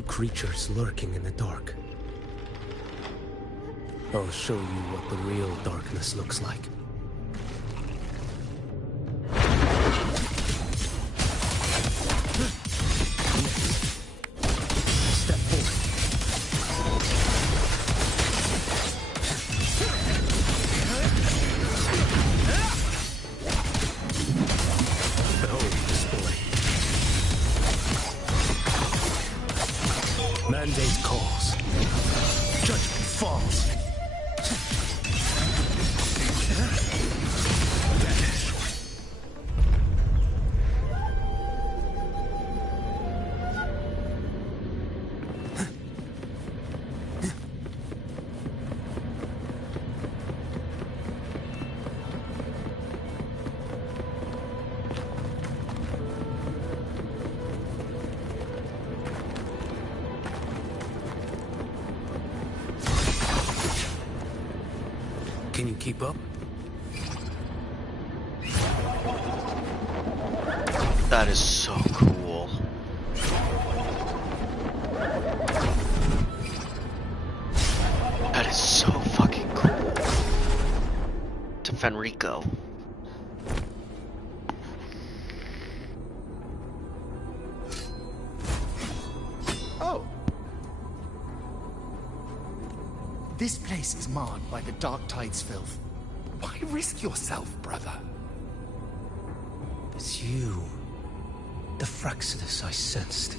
Two creatures lurking in the dark. I'll show you what the real darkness looks like. Step forward. Behold display. Mandate calls. Judgment falls. Can you keep up? That is so cool. That is so fucking cool. To Fenrico. Oh. This place is marred by the Dark Tide's filth. Why risk yourself, brother? It's you. The Fraxidus I sensed.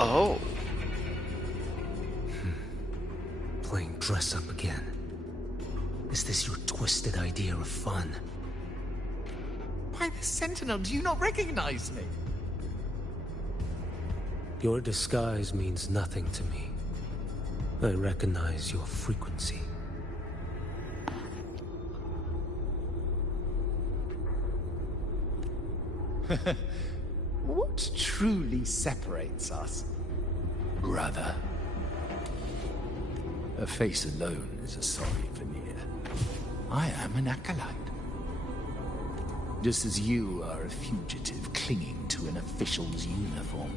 Oh. Playing dress up again. Is this your twisted idea of fun? Why the Sentinel? Do you not recognize me? Your disguise means nothing to me. I recognize your frequency. What truly separates us, brother? A face alone is a sorry veneer. I am an acolyte. Just as you are a fugitive clinging to an official's uniform.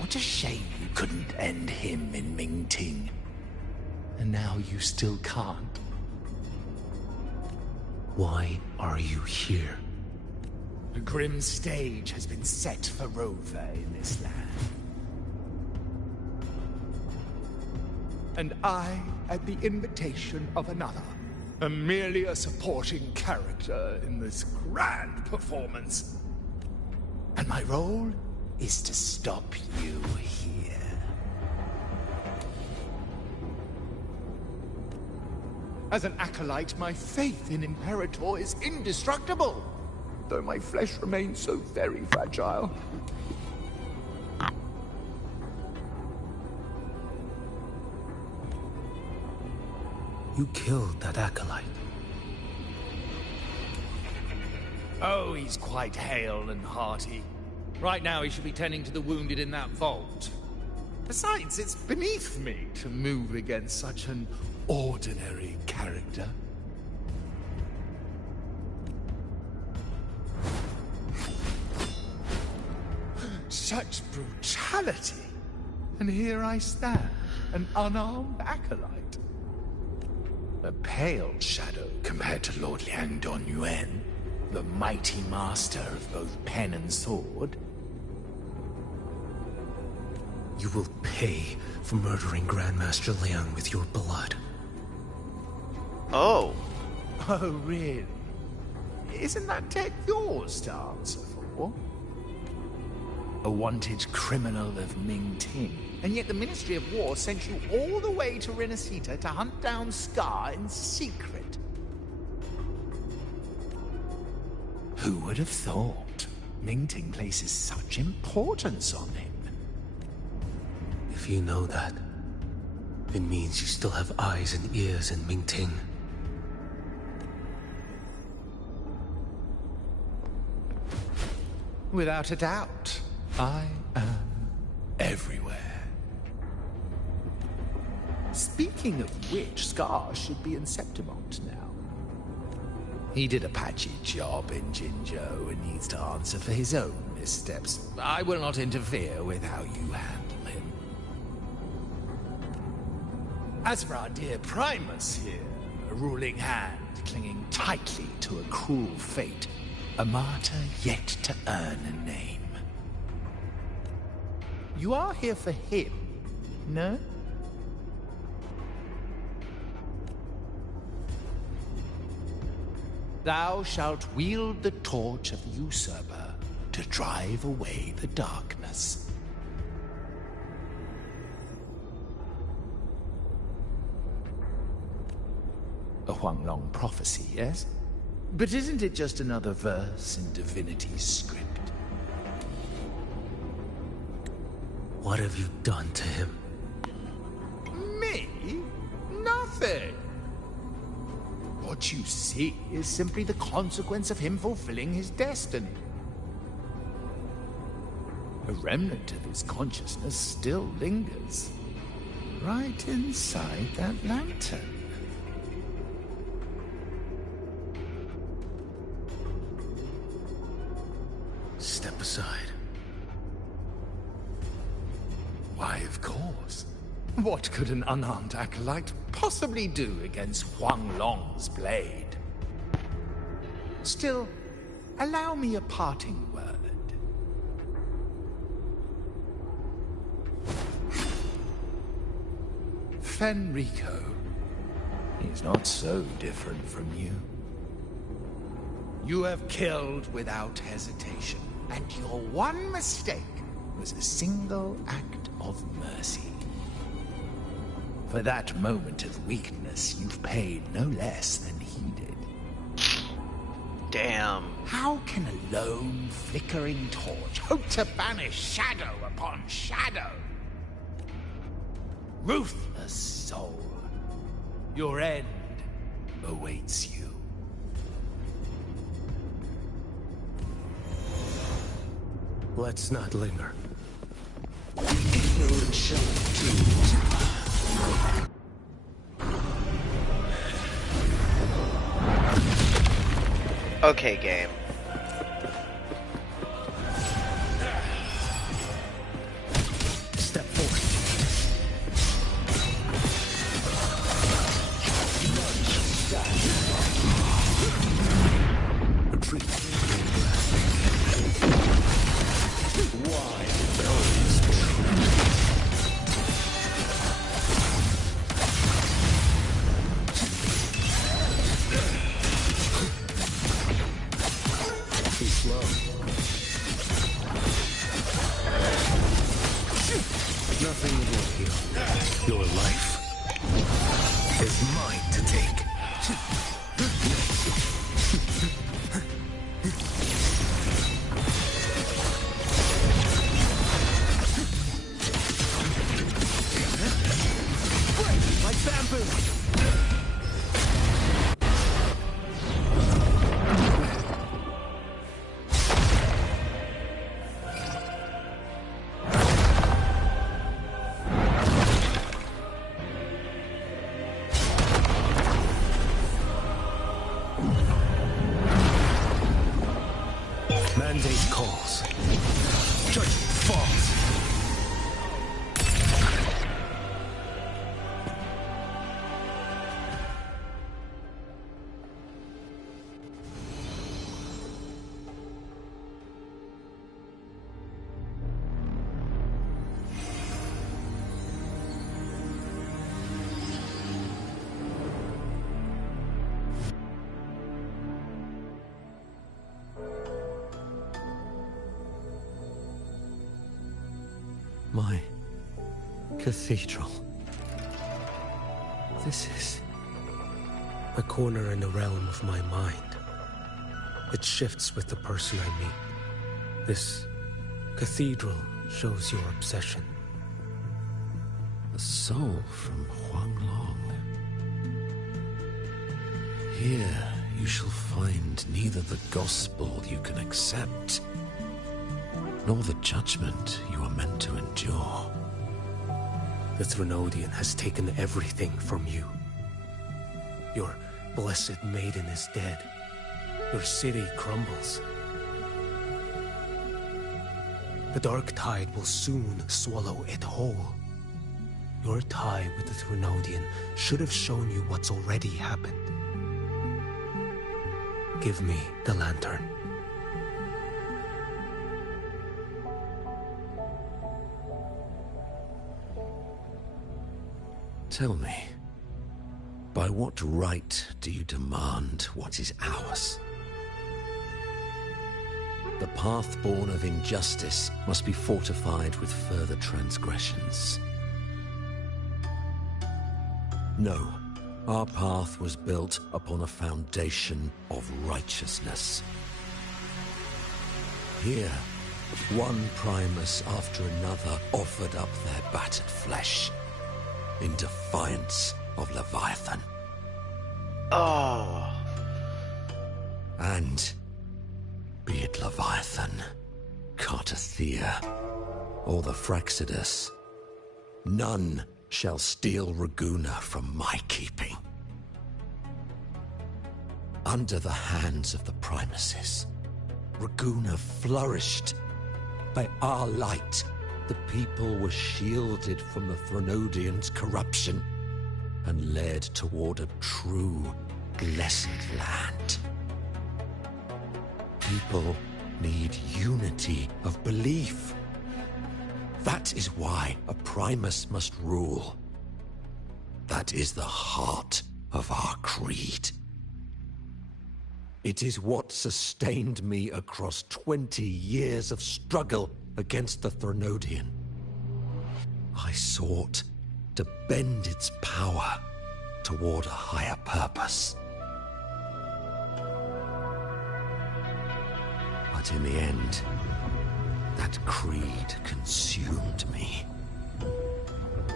What a shame you couldn't end him in Mingting. And now you still can't. Why are you here? A grim stage has been set for Rover in this land. And I, at the invitation of another, am merely a supporting character in this grand performance. And my role is to stop you here. As an acolyte, my faith in Imperator is indestructible, though my flesh remains so very fragile. You killed that acolyte. Oh, he's quite hale and hearty. Right now he should be tending to the wounded in that vault. Besides, it's beneath me to move against such an ordinary character. Such brutality! And here I stand, an unarmed acolyte. A pale shadow compared to Lord Liang Donyuan, the mighty master of both pen and sword. You will pay for murdering Grandmaster Liang with your blood. Oh. Oh, really? Isn't that tech yours to answer for? A wanted criminal of Mingting. And yet the Ministry of War sent you all the way to Renacita to hunt down Scar in secret. Who would have thought Mingting places such importance on him? If you know that, it means you still have eyes and ears in Mingting. Without a doubt, I am everywhere. Speaking of which, Scar should be in Septimont now. Where is he? He did a patchy job in Jinzhou and needs to answer for his own missteps. I will not interfere with how you handle him. As for our dear Primus here, a ruling hand clinging tightly to a cruel fate, a martyr yet to earn a name. You are here for him, no? Thou shalt wield the torch of the usurper to drive away the darkness. A Huanglong prophecy, yes? But isn't it just another verse in divinity's script? What have you done to him? Me? Nothing! What you see is simply the consequence of him fulfilling his destiny. A remnant of his consciousness still lingers, right inside that lantern. Step aside. Why, of course. What could an unarmed acolyte possibly do against Huanglong's blade? Still, allow me a parting word. Fenrico is not so different from you. You have killed without hesitation, and your one mistake was a single act of mercy. For that moment of weakness, you've paid no less than he did. Damn. How can a lone, flickering torch hope to banish shadow upon shadow? Ruthless soul, your end awaits you. Let's not linger. Okay, game. Step forward. Retreat. Too slow. Nothing will heal. Your life is mine to take. Like bamboo. Mandate calls. Judgment falls. My cathedral. This is a corner in the realm of my mind. It shifts with the person I meet. This cathedral shows your obsession. A soul from Huanglong. Here you shall find neither the gospel you can accept, nor the judgment you are meant to endure. The Threnodian has taken everything from you. Your blessed maiden is dead, your city crumbles. The dark tide will soon swallow it whole. Your tie with the Threnodian should have shown you what's already happened. Give me the lantern. Tell me, by what right do you demand what is ours? The path born of injustice must be fortified with further transgressions. No, our path was built upon a foundation of righteousness. Here, one Primus after another offered up their battered flesh in defiance of Leviathan. Oh. And be it Leviathan, Cartathea, or the Fraxidus, none shall steal Raguna from my keeping. Under the hands of the Primuses, Raguna flourished. By our light, the people were shielded from the Threnodians' corruption and led toward a true, blessed land. People need unity of belief. That is why a Primus must rule. That is the heart of our creed. It is what sustained me across 20 years of struggle against the Threnodian. I sought to bend its power toward a higher purpose. But in the end, that creed consumed me.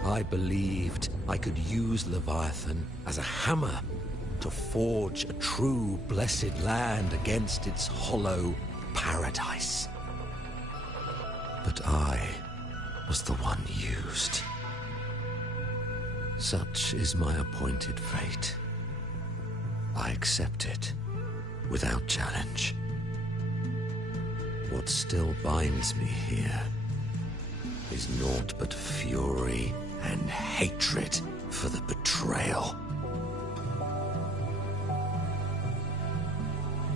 I believed I could use Leviathan as a hammer to forge a true blessed land against its hollow paradise. But I was the one used. Such is my appointed fate. I accept it without challenge. What still binds me here is naught but fury and hatred for the betrayal.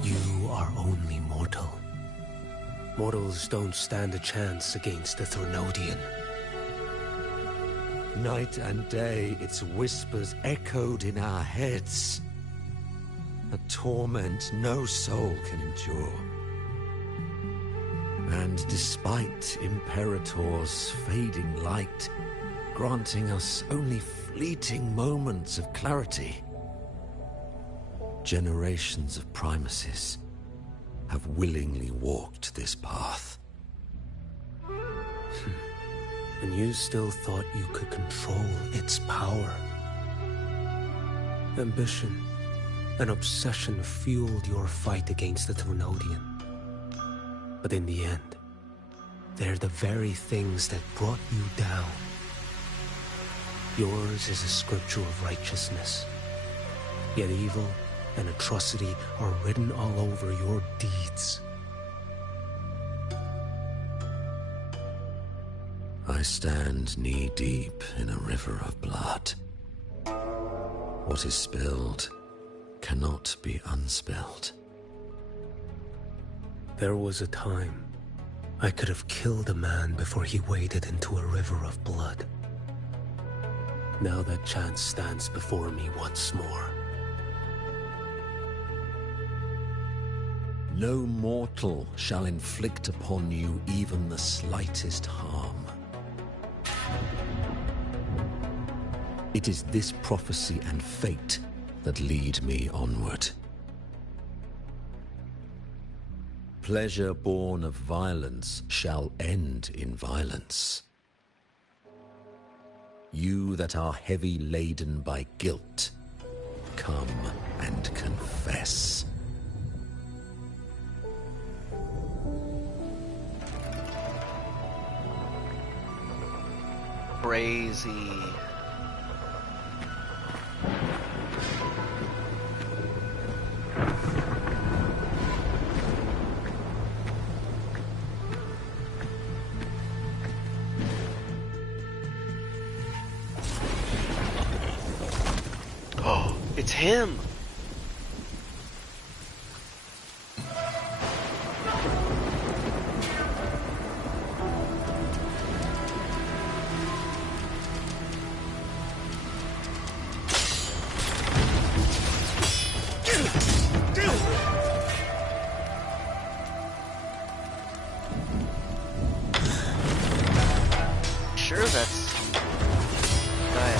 You are only mortal. Mortals don't stand a chance against the Threnodian. Night and day, its whispers echoed in our heads. A torment no soul can endure. And despite Imperator's fading light, granting us only fleeting moments of clarity, generations of Primuses have willingly walked this path. And you still thought you could control its power. Ambition and obsession fueled your fight against the Threnodian. But in the end, they're the very things that brought you down. Yours is a scripture of righteousness, yet evil and atrocity are written all over your deeds. I stand knee-deep in a river of blood. What is spilled cannot be unspilled. There was a time I could have killed a man before he waded into a river of blood. Now that chance stands before me once more. No mortal shall inflict upon you even the slightest harm. It is this prophecy and fate that lead me onward. Pleasure born of violence shall end in violence. You that are heavy laden by guilt, come and confess. Crazy. him! Sure, that's... Go ahead.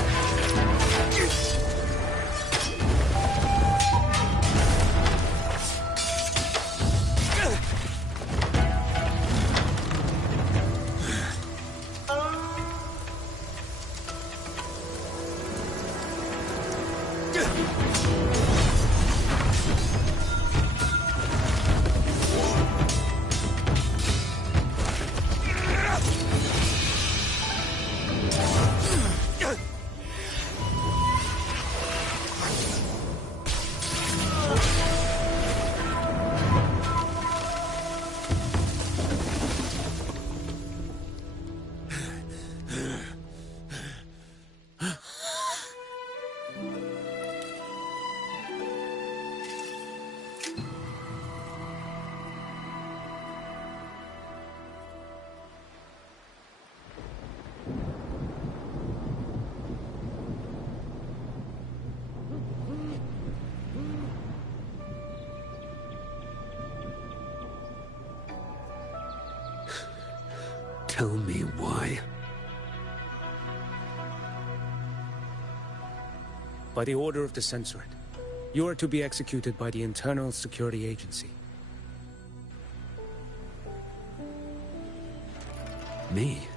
Tell me why. By the order of the Censorate, you are to be executed by the Internal Security Agency. Me?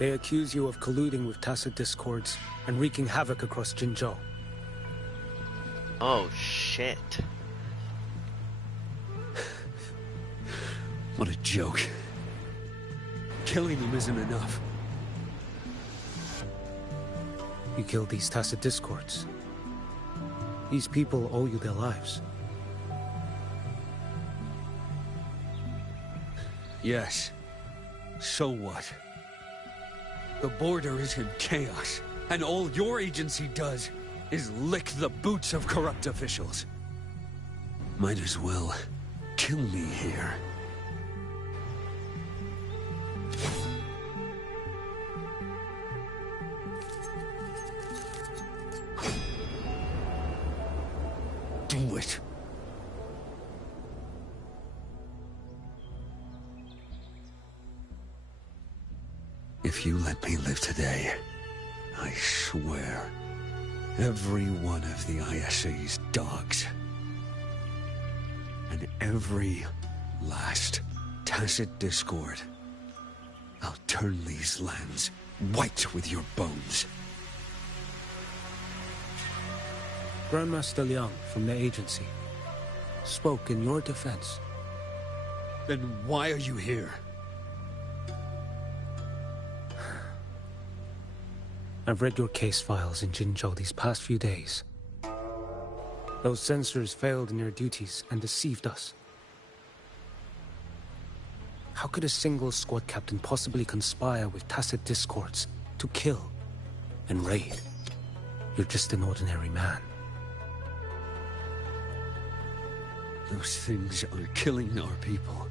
They accuse you of colluding with tacit discords and wreaking havoc across Jinzhou. Oh, shit. What a joke. Killing them isn't enough. You killed these tacit discords. These people owe you their lives. Yes. So what? The border is in chaos, and all your agency does is lick the boots of corrupt officials. Might as well kill me here. Do it. If you let me live today, I swear, every one of the ISA's dogs, and every last tacit discord, I'll turn these lands white with your bones. Grandmaster Liang from the agency spoke in your defense. Then why are you here? I've read your case files in Jinzhou these past few days. Those censors failed in their duties and deceived us. How could a single squad captain possibly conspire with tacit discords to kill and raid? You're just an ordinary man. Those things are killing our people.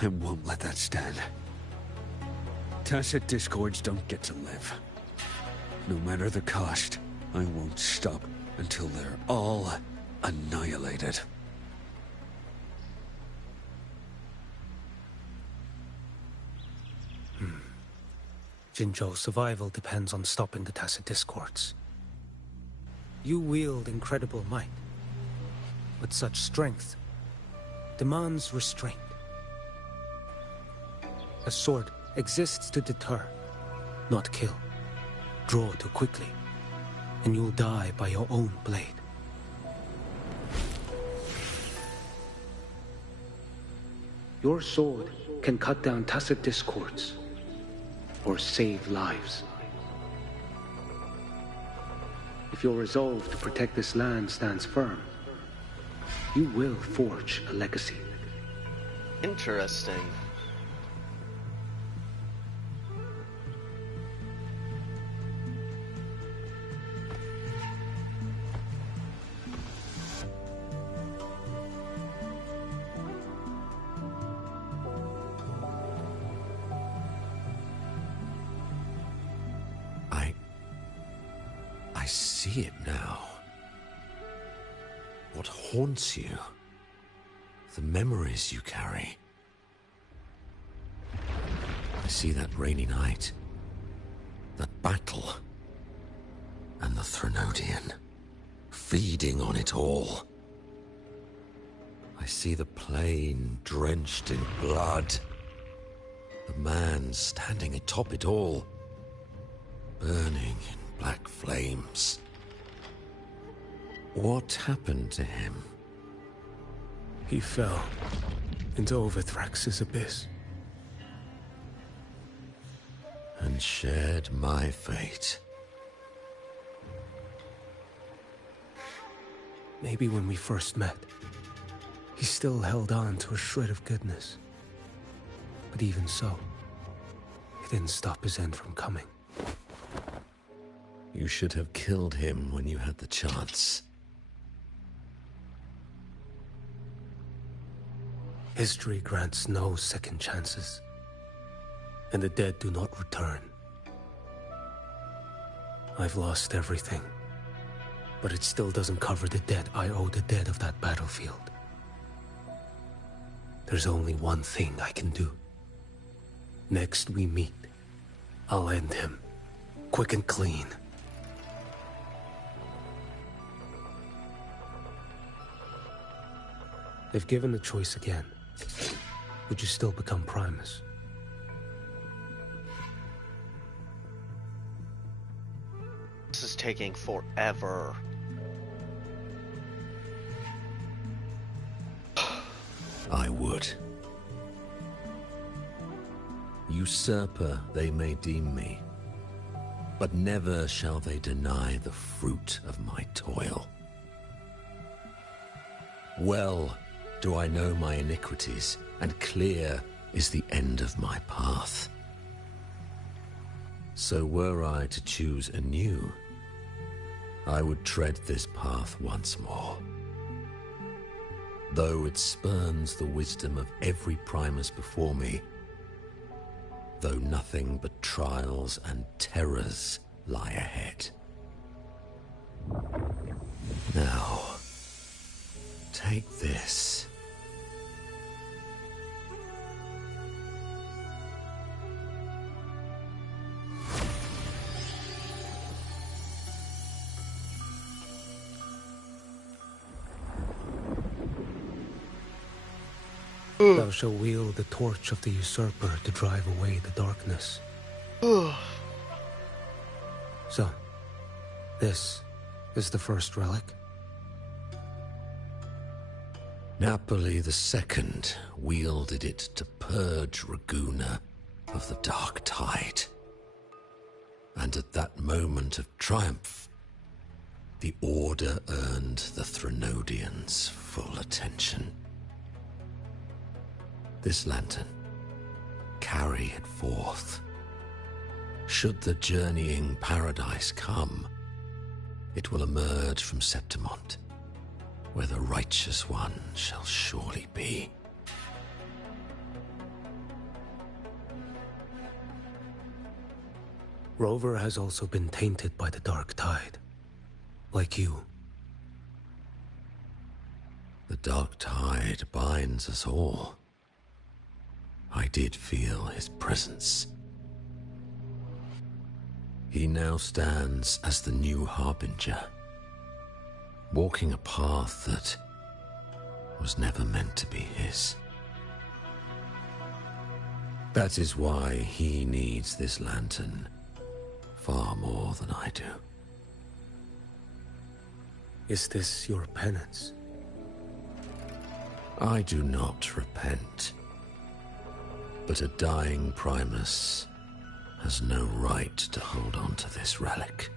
I won't let that stand. Tacit discords don't get to live. No matter the cost, I won't stop until they're all annihilated. Jinzhou's survival depends on stopping the tacit discords. You wield incredible might, but such strength demands restraint. A sword exists to deter, not kill. Draw too quickly, and you'll die by your own blade. Your sword can cut down tacit discords, or save lives. If your resolve to protect this land stands firm, you will forge a legacy. Interesting. see it now. What haunts you? The memories you carry. I see that rainy night, that battle, and the Threnodian, feeding on it all. I see the plain drenched in blood, the man standing atop it all, burning in black flames. What happened to him? He fell into Overthrax's abyss. And shared my fate. Maybe when we first met, he still held on to a shred of goodness. But even so, it didn't stop his end from coming. You should have killed him when you had the chance. History grants no second chances, and the dead do not return. I've lost everything, but it still doesn't cover the debt I owe the dead of that battlefield. There's only one thing I can do. Next we meet, I'll end him, quick and clean. If given the choice again, would you still become Primus? This is taking forever. I would. Usurper they may deem me, but never shall they deny the fruit of my toil. Well do I know my iniquities, and clear is the end of my path. So were I to choose anew, I would tread this path once more. Though it spurns the wisdom of every Primus before me, though nothing but trials and terrors lie ahead. Now, take this. Thou shalt wield the torch of the usurper to drive away the darkness. So, this is the first relic? Napoli II wielded it to purge Raguna of the dark tide. And at that moment of triumph, the Order earned the Threnodians' full attention. This lantern, carry it forth. Should the journeying paradise come, it will emerge from Septimont, where the righteous one shall surely be. Rover has also been tainted by the dark tide, like you. The dark tide binds us all. I did feel his presence. He now stands as the new harbinger, walking a path that was never meant to be his. That is why he needs this lantern far more than I do. Is this your penance? I do not repent. But a dying Primus has no right to hold on to this relic.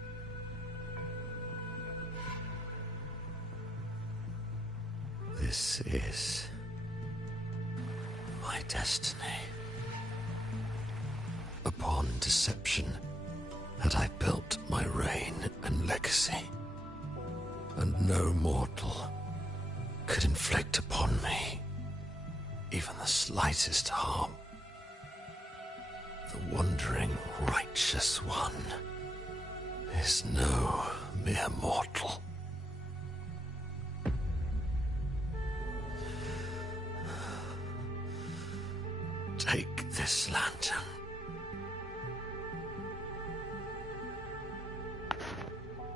This is my destiny. Upon deception had I built my reign and legacy, and no mortal could inflict upon me even the slightest harm. The wandering righteous one is no mere mortal. Take this lantern.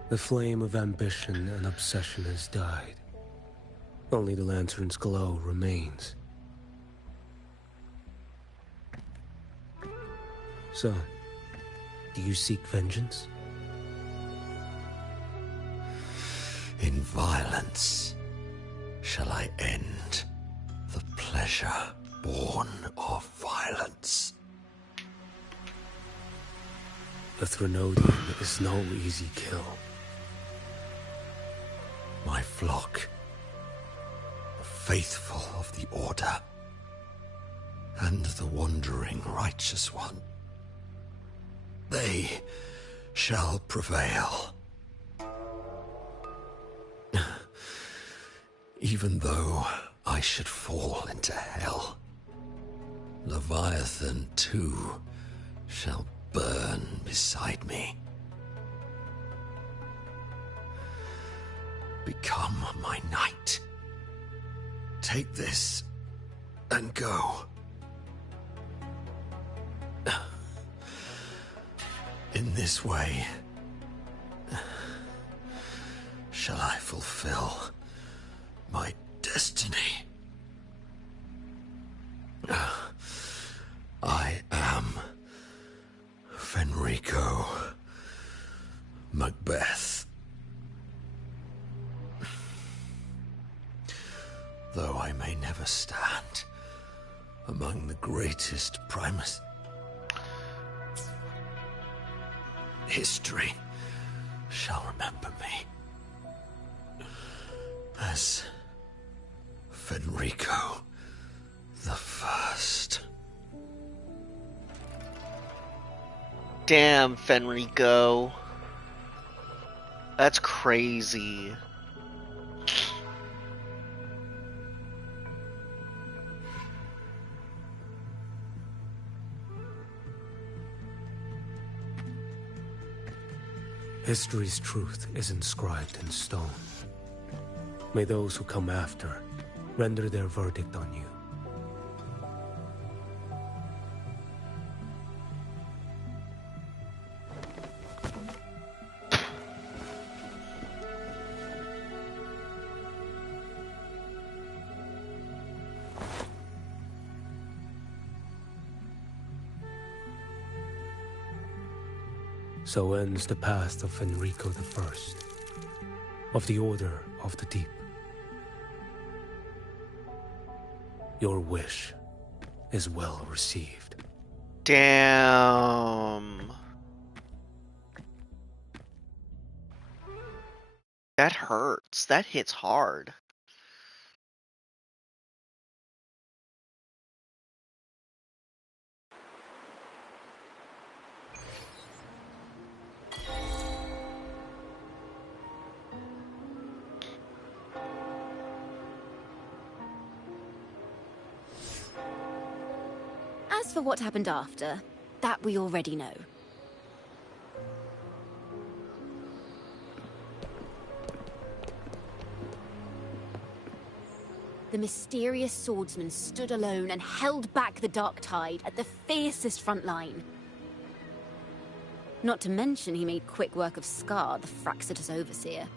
The flame of ambition and obsession has died. Only the lantern's glow remains. So, do you seek vengeance? In violence shall I end the pleasure born of violence. The Threnodian is no easy kill. My flock, the faithful of the Order, and the wandering righteous one, they shall prevail. Even though I should fall into hell, Leviathan too shall burn beside me. Become my knight. Take this and go. In this way, shall I fulfill my destiny. I am Fenrico Macbeth. Though I may never stand among the greatest primus, history shall remember me as Fenrico the First. Damn, Fenrico. That's crazy. History's truth is inscribed in stone. May those who come after render their verdict on you. So ends the past of Fenrico the First, of the Order of the Deep. Your wish is well received. Damn. That hurts. That hits hard. As for what happened after, that we already know. The mysterious swordsman stood alone and held back the dark tide at the fiercest front line. Not to mention he made quick work of Scar, the Fraxitus overseer.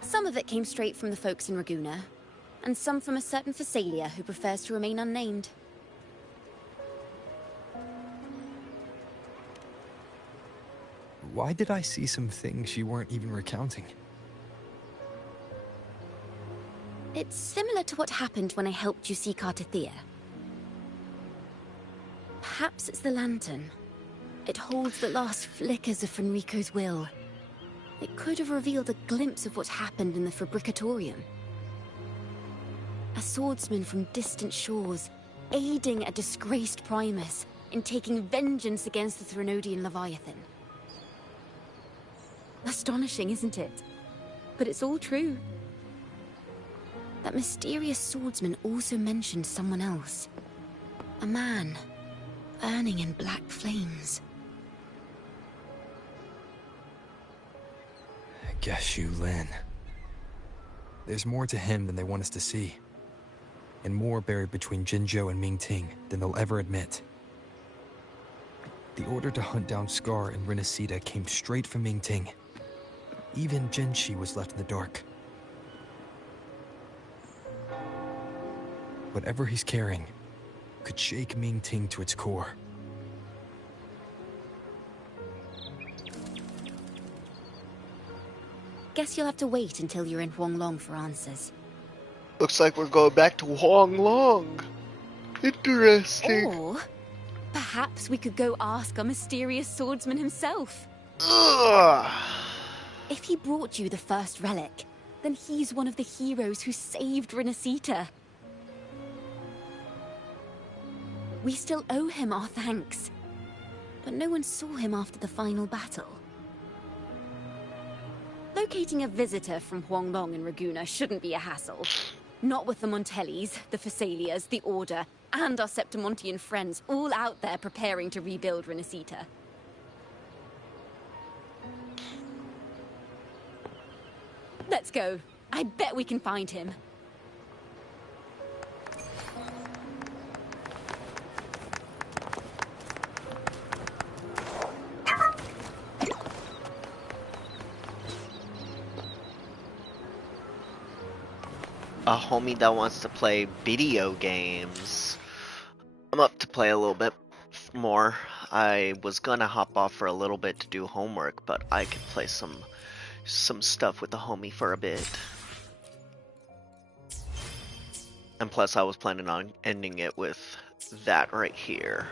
Some of it came straight from the folks in Raguna, and some from a certain Phasalia who prefers to remain unnamed. Why did I see some things you weren't even recounting? It's similar to what happened when I helped you seek Artathea. Perhaps it's the lantern. It holds the last flickers of Fenrico's will. It could have revealed a glimpse of what happened in the Fabricatorium. A swordsman from distant shores, aiding a disgraced Primus in taking vengeance against the Threnodian Leviathan. Astonishing, isn't it? But it's all true. That mysterious swordsman also mentioned someone else. A man, burning in black flames. I guess you, Lin. There's more to him than they want us to see. And more buried between Jinzhou and Mingting than they'll ever admit. The order to hunt down Scar and Renacita came straight from Mingting. Even Jinshi was left in the dark. Whatever he's carrying could shake Mingting to its core. Guess you'll have to wait until you're in Huanglong for answers. Looks like we're going back to Huanglong. Interesting. Or perhaps we could go ask our mysterious swordsman himself. Ugh. If he brought you the first relic, then he's one of the heroes who saved Renacita. We still owe him our thanks. But no one saw him after the final battle. Locating a visitor from Huanglong and Raguna shouldn't be a hassle. Not with the Montellis, the Phassalias, the Order, and our Septimontian friends all out there preparing to rebuild Renacita. Let's go. I bet we can find him. A homie that wants to play video games. I'm up to play a little bit more. I was gonna hop off for a little bit to do homework, but I could play some stuff with the homie for a bit. And plus I was planning on ending it with that right here.